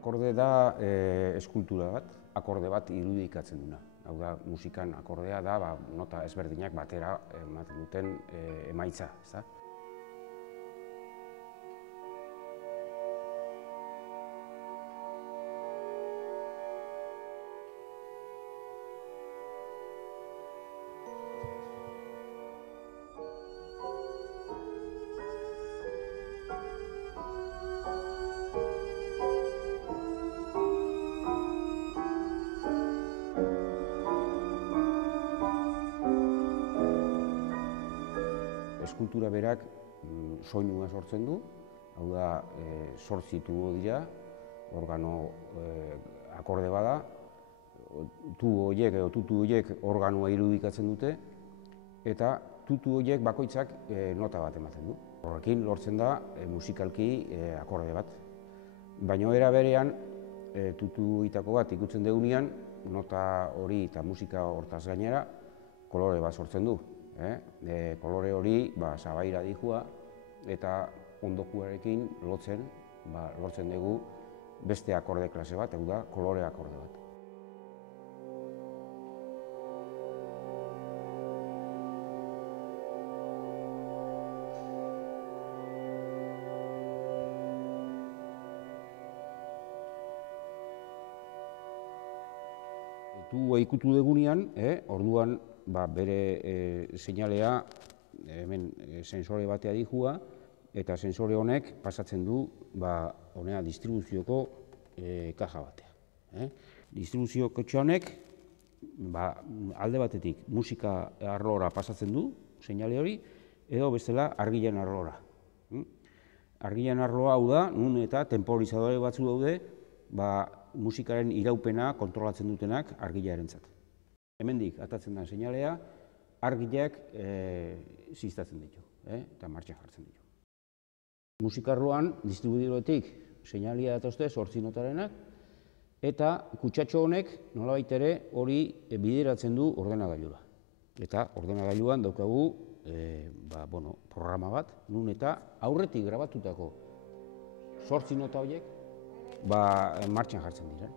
Akorde da eskultura bat, akorde bat irudikatzen duna. Hau da, musikan akordea da nota ezberdinak batera ematen duten emaitza, ezta? Eskultura berak soinua sortzen du, hau da, 8 tubo dira, organo akorde bada, tubo horiek edo tutu horiek organoa irudikatzen dute, eta tutu horiek bakoitzak nota bat ematen du. Horrekin lortzen da musikalki akorde bat. Baina era berean, tutu horietako bat ikutzen dugunean, nota hori eta musika hortaz gainera, kolore bat sortzen du. Kolore hori sabaira dihua eta ondokuarekin lortzen dugu beste akorde klase bat, hau da, kolore akorde bat. Tuboa ikutu dugunean, orduan bere seinalea hemen sensore batea dihua, eta sensore honek pasatzen du honea distribuzioko kaja batea. Distribuzio kotxe honek alde batetik musika arlora pasatzen du seinale hori, edo bestela argilen arlora. Argilen arloa hau da, nun eta temporizadore batzu daude, musikaren iraupena kontrolatzen dutenak argilarentzat. Hemendik atatzen da seinalea, argileak ziztatzen ditu, eta martxan jartzen ditu. Musikarloan, distribuidoretik seinalea datozte 8 notarenak, eta kutsatxo honek nolabait ere hori bideratzen du ordenagailura. Eta ordenagailuan daukagu programa bat, nun eta aurretik grabatutako 8 nota horiek martxan jartzen dira.